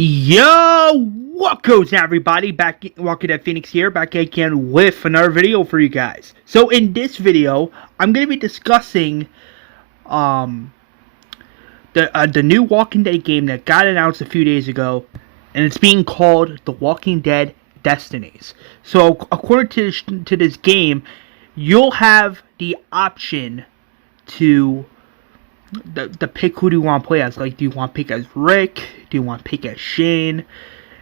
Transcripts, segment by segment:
Yo, what goes on, everybody? Back Walking at Phoenix here, back again with another video for you guys. So in this video, I'm gonna be discussing um the new Walking Dead game that got announced a few days ago, and it's being called The Walking Dead Destinies. So according to this game, you'll have the option to the pick who do you want to play as. Like, do you want to pick as Rick? Do you want to pick as Shane?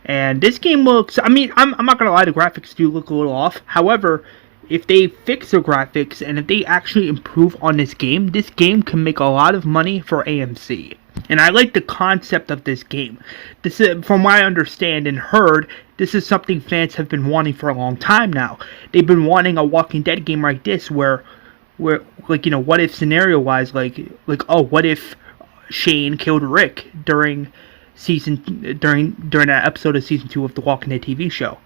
And this game looks, I mean, I'm not going to lie, the graphics do look a little off. However, if they fix the graphics and if they actually improve on this game can make a lot of money for AMC. And I like the concept of this game. This is, from what I understand and heard, this is something fans have been wanting for a long time now. They've been wanting a Walking Dead game like this where like, you know, what if scenario wise, like oh, what if Shane killed Rick during that episode of season 2 of the Walking Dead TV show?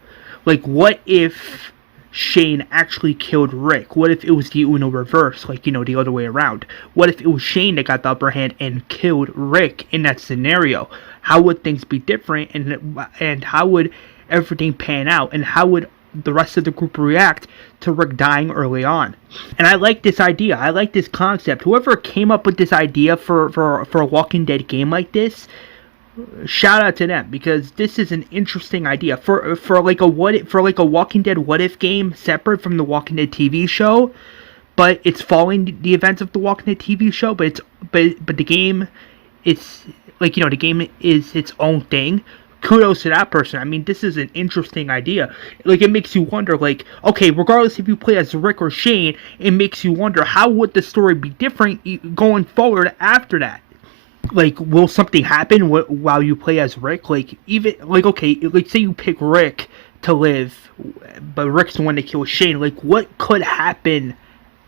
Like, what if Shane actually killed Rick? What if it was the Uno reverse, like, you know, the other way around? What if it was Shane that got the upper hand and killed Rick in that scenario? How would things be different, and how would everything pan out, and how would the rest of the group react to Rick dying early on? And I like this idea. I like this concept. Whoever came up with this idea for a Walking Dead game like this, shout out to them, because this is an interesting idea for like a Walking Dead what if game separate from the Walking Dead TV show, but it's following the events of the Walking Dead TV show, but the game, it's like, you know, the game is its own thing. Kudos to that person. I mean, this is an interesting idea. Like, it makes you wonder, like, okay, regardless if you play as Rick or Shane, it makes you wonder, how would the story be different going forward after that? Like, will something happen while you play as Rick? Like, even, like, okay, like, say you pick Rick to live, but Rick's the one that kills Shane. Like, what could happen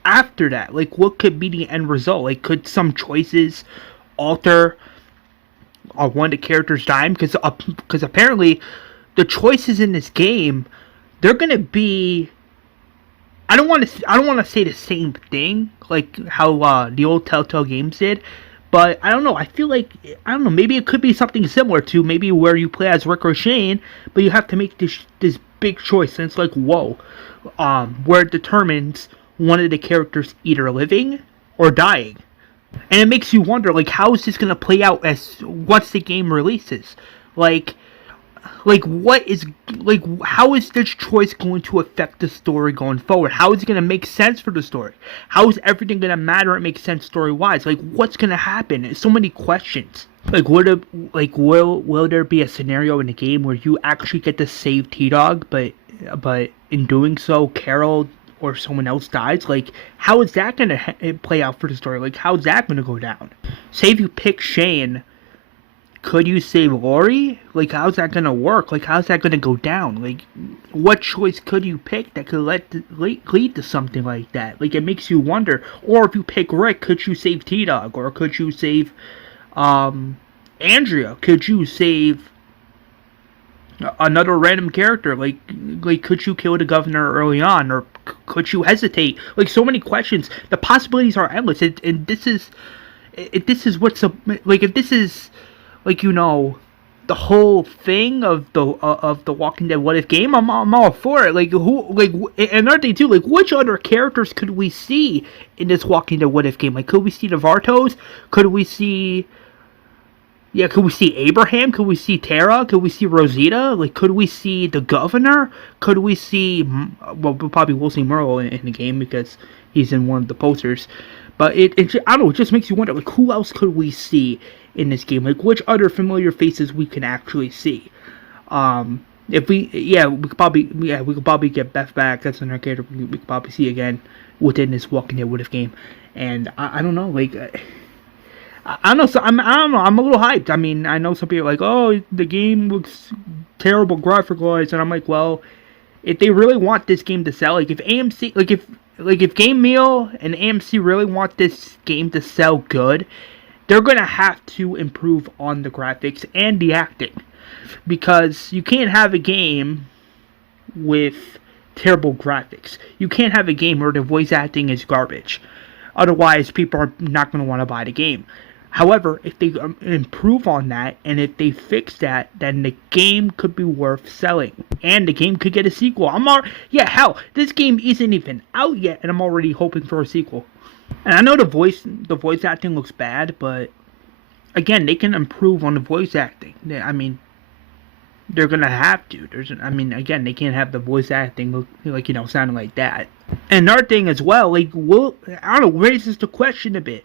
after that? Like, what could be the end result? Like, could some choices alter one of the characters dying? Because apparently the choices in this game, they're gonna be, I don't want to say the same thing like how the old Telltale games did, but I don't know. I feel like, I don't know, maybe it could be something similar to maybe where you play as Rick or Shane, but you have to make this big choice, and it's like, whoa, where it determines one of the characters either living or dying. And it makes you wonder, like, how is this going to play out once the game releases? Like, what is, like, how is this choice going to affect the story going forward? How is it going to make sense for the story? How is everything going to matter and make sense story-wise? Like, what's going to happen? There's so many questions. Like, will there be a scenario in the game where you actually get to save T-Dog, but in doing so, Carol or someone else dies? Like, how is that going to play out for the story? Like, how is that going to go down? Say if you pick Shane, could you save Lori? Like, how's that going to work? Like, how's that going to go down? Like, what choice could you pick that could lead to something like that? Like, it makes you wonder. Or if you pick Rick, could you save T-Dog? Or could you save Andrea? Could you save another random character? Like could you kill the governor early on, or could you hesitate? Like, so many questions. The possibilities are endless, and this is what's up. Like, if this is, like, you know, the whole thing of the Walking Dead what if game, I'm all for it. Like, another thing too, like, which other characters could we see in this Walking Dead what if game? Like, could we see the Vartos? Could we see Abraham? Could we see Tara? Could we see Rosita? Like, could we see the governor? Could we see, well, we probably will see Merle in the game because he's in one of the posters. But I don't know, it just makes you wonder, like, who else could we see in this game? Like, which other familiar faces we can actually see? If we could probably get Beth back. That's another character we could probably see again within this Walking Dead what if game. And I don't know, like, I don't know. So I don't know. I'm a little hyped. I mean, I know some people are like, "Oh, the game looks terrible graphic-wise," and I'm like, well, if they really want this game to sell, like, if AMC, if Game Meal and AMC really want this game to sell good, they're gonna have to improve on the graphics and the acting, because you can't have a game with terrible graphics. You can't have a game where the voice acting is garbage. Otherwise, people are not going to want to buy the game. However, if they improve on that and if they fix that, then the game could be worth selling, and the game could get a sequel. Yeah, hell, this game isn't even out yet, and I'm already hoping for a sequel. And I know the voice acting looks bad, but again, they can improve on the voice acting. I mean, they're gonna have to. Again, they can't have the voice acting look like, sounding like that. And another thing as well, like, I don't know, raises the question a bit.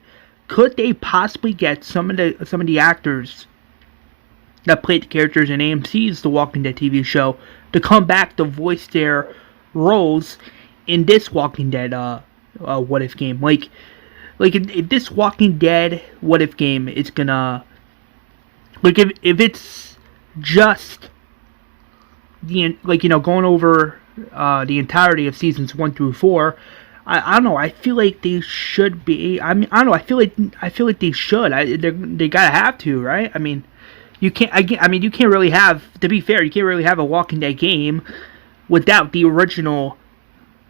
Could they possibly get some of the actors that played the characters in AMC's The Walking Dead TV show to come back to voice their roles in this Walking Dead What If game? Like if this Walking Dead What If game is gonna, like, if it's just going over the entirety of seasons 1 through 4. I don't know. I feel like they should be. I don't know. I feel like they should. They gotta have to, right? I mean, you can't. You can't really have. To be fair, you can't really have a Walking Dead game without the original,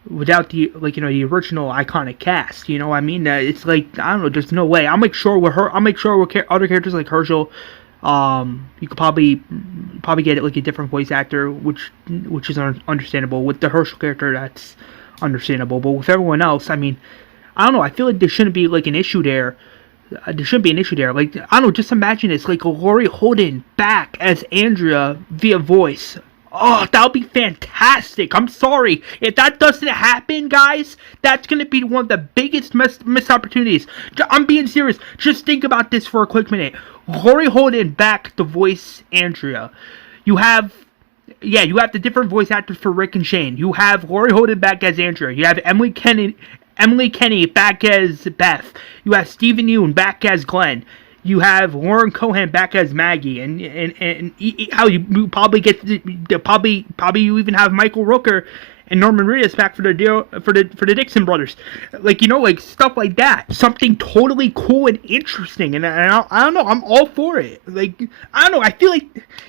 the original iconic cast. You know what I mean? It's like, I don't know. There's no way. I'll make sure with other characters like Herschel. You could probably get like a different voice actor, which is understandable. With the Herschel character, that's understandable, but with everyone else, I mean, I don't know. I feel like there shouldn't be like an issue there. There shouldn't be an issue there. Like, I don't know. Just imagine it's like Laurie Holden back as Andrea via voice. Oh, that would be fantastic. I'm sorry if that doesn't happen, guys. That's gonna be one of the biggest missed opportunities. I'm being serious. Just think about this for a quick minute. Laurie Holden back to voice Andrea. You have the different voice actors for Rick and Shane. You have Laurie Holden back as Andrea. You have Emily Kenny back as Beth. You have Stephen Yeun back as Glenn. You have Lauren Cohan back as Maggie, and how you probably get probably you even have Michael Rooker and Norman Reedus back for the Dixon brothers, like stuff like that. Something totally cool and interesting, and I don't know. I'm all for it. Like, I don't know. I feel like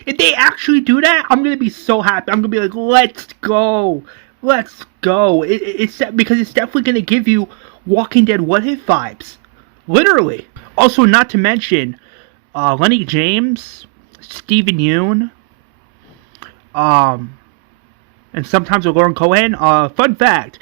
if they actually do that, I'm gonna be so happy. I'm gonna be like, let's go. It's because it's definitely gonna give you Walking Dead What If vibes, literally. Also, not to mention Lenny James, Stephen Yeun, and sometimes with Lauren Cohan. Fun fact,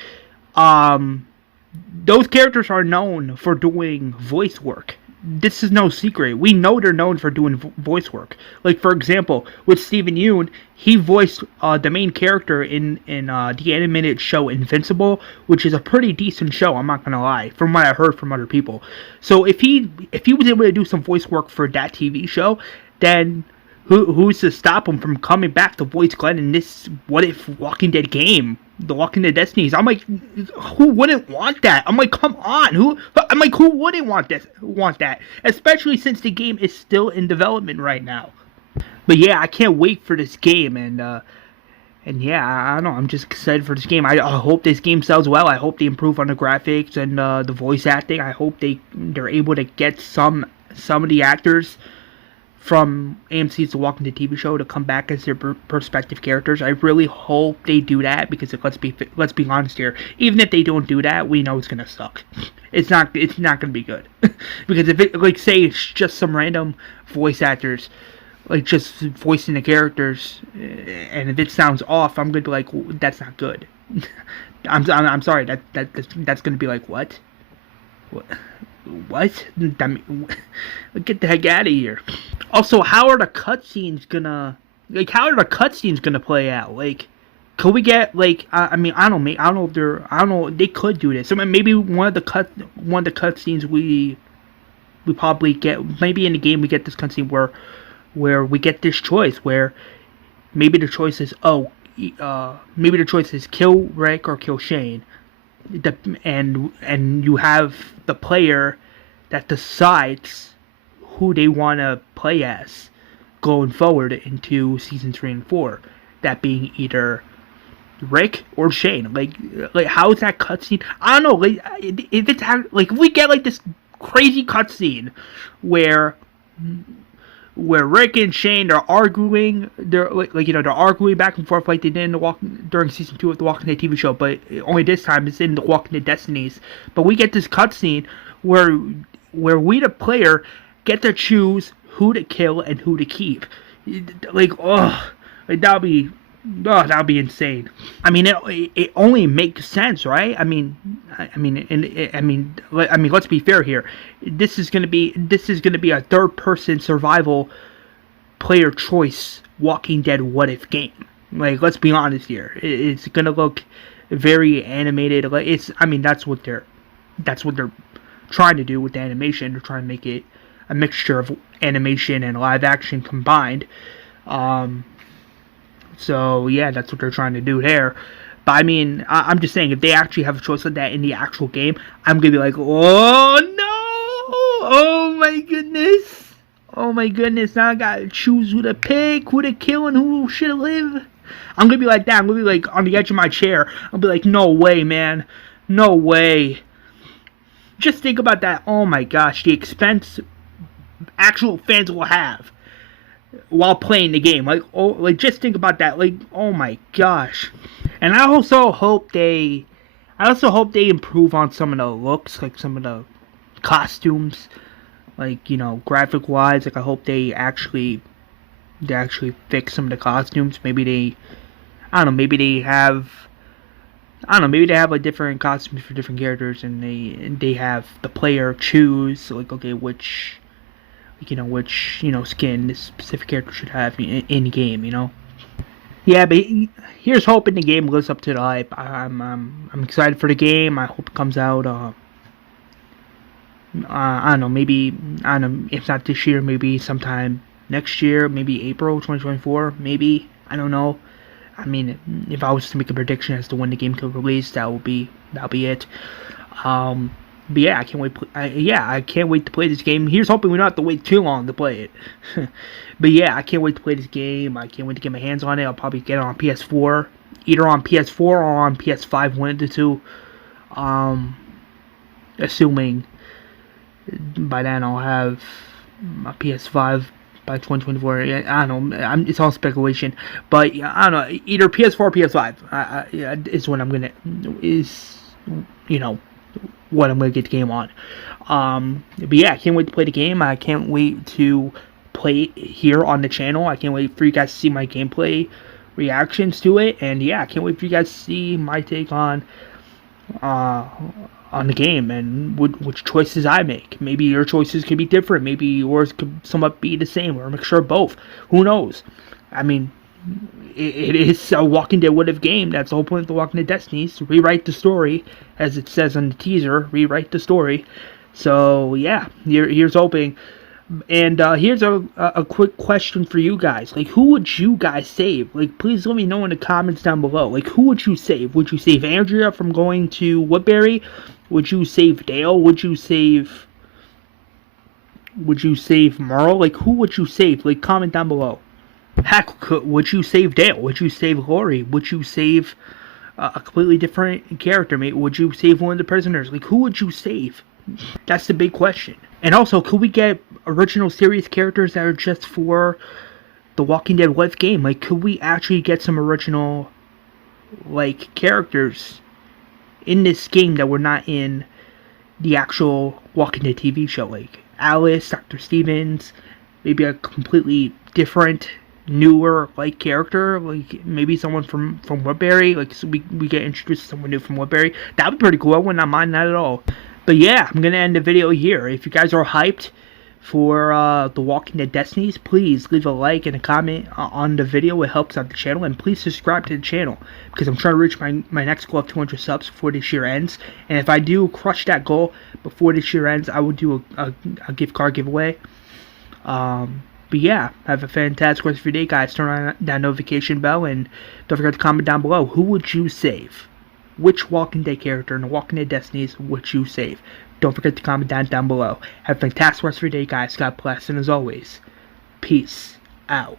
those characters are known for doing voice work. This is no secret. We know they're known for doing voice work. Like, for example, with Stephen Yeun, he voiced the main character in the animated show Invincible, which is a pretty decent show, I'm not gonna lie, from what I heard from other people. So if he was able to do some voice work for that TV show, then who's to stop him from coming back to voice Glenn in this What If Walking Dead game, The Walking Dead Destinies? I'm like, who wouldn't want that? I'm like, come on, who wouldn't want that? Especially since the game is still in development right now. But yeah, I can't wait for this game, and yeah, I don't know, I'm just excited for this game. I hope this game sells well. I hope they improve on the graphics and the voice acting. I hope they're able to get some of the actors from AMC's The Walking Dead TV show to come back as their perspective characters. I really hope they do that, because let's be honest here. Even if they don't do that, we know it's gonna suck. It's not gonna be good. Because if it, like, say it's just some random voice actors, like, just voicing the characters, and if it sounds off, I'm gonna be like, well, that's not good. I'm sorry. That's gonna be like, what? What? Get the heck out of here. Also, how are the cutscenes gonna play out? Like, could we get, like, I don't know. They could do this. I mean, maybe one of the cutscenes we probably get, maybe in the game we get this cutscene where we get this choice, where maybe the choice is kill Rick or kill Shane. And you have the player that decides who they want to play as going forward into season 3 and 4. That being either Rick or Shane. Like how is that cutscene? I don't know. Like, if it's like, if we get like this crazy cutscene where Rick and Shane are arguing, they're arguing back and forth like they did during season 2 of the Walking Dead TV show, but only this time it's in the Walking Dead Destinies. But we get this cutscene where we, the player, get to choose who to kill and who to keep. Like, oh, like that'd be insane. I mean, it only makes sense, right? I mean, let's be fair here. This is gonna be a third-person survival player choice Walking Dead what if game. Like, let's be honest here. It's gonna look very animated. Like, that's what they're trying to do with the animation. They're trying to make it a mixture of animation and live action combined. So yeah, that's what they're trying to do there. But I mean, I'm just saying, if they actually have a choice like that in the actual game, I'm gonna be like, oh no, oh my goodness, now I gotta choose who to pick, who to kill, and who should live. I'm gonna be like that. I'm gonna be like on the edge of my chair. I'll be like, no way, man, no way. Just think about that. Oh my gosh, the expense actual fans will have while playing the game. Like just think about that. Like, oh my gosh. And I also hope they improve on some of the looks, like some of the costumes, like, you know, graphic wise. Like, I hope they actually fix some of the costumes. Maybe they have like different costumes for different characters, and they have the player choose, like, okay, which skin this specific character should have in game, you know. Yeah, but here's hoping the game lives up to the hype. I'm excited for the game. I hope it comes out. I don't know. Maybe, I don't know, if not this year, maybe sometime next year. Maybe April 2024. Maybe, I don't know. I mean, if I was to make a prediction as to when the game could release, that'll be it. But yeah, I can't wait. I can't wait to play this game. Here's hoping we don't have to wait too long to play it. But yeah, I can't wait to play this game. I can't wait to get my hands on it. I'll probably get it on PS4, either on PS4 or on PS5, one of the two. Assuming by then I'll have my PS5 by 2024. I don't know. It's all speculation, but I don't know. Either PS4 or PS5 is what I'm gonna what I'm gonna get the game on. But yeah, I can't wait to play the game. I can't wait to play it here on the channel. I can't wait for you guys to see my gameplay reactions to it, and yeah, I can't wait for you guys to see my take on the game and which choices I make. Maybe your choices could be different. Maybe yours could somewhat be the same, or a mixture of both. Who knows? I mean, it is a Walking Dead what if game. That's the whole point of the Walking Dead Destinies. Rewrite the story, as it says on the teaser. Rewrite the story. So yeah, here's hoping. And here's a quick question for you guys. Like, who would you guys save? Like, please let me know in the comments down below. Like, who would you save? Would you save Andrea from going to Woodbury? Would you save Dale? Would you save Merle? Like, who would you save? Like, comment down below. Heck, would you save Dale? Would you save Lori? Would you save a completely different character? Maybe would you save one of the prisoners? Like, who would you save? That's the big question. And also, could we get original series characters that are just for the Walking Dead what if game? Like, could we actually get some original, like, characters in this game that were not in the actual Walking Dead TV show? Like Alice, Dr. Stevens, maybe a completely different, newer, like, character, like maybe someone from Woodbury. Like, so we get introduced to someone new from Woodbury. That would be pretty cool. I would not mind that at all. But yeah, I'm gonna end the video here. If you guys are hyped for the Walking Dead Destinies, please leave a like and a comment on the video. It helps out the channel, and please subscribe to the channel, because I'm trying to reach my next goal of 200 subs before this year ends. And if I do crush that goal before this year ends, I will do a gift card giveaway. But yeah, have a fantastic rest of your day, guys. Turn on that notification bell, and don't forget to comment down below. Who would you save? Which Walking Dead character in the Walking Dead Destinies would you save? Don't forget to comment down below. Have a fantastic rest of your day, guys. God bless, and as always, peace out.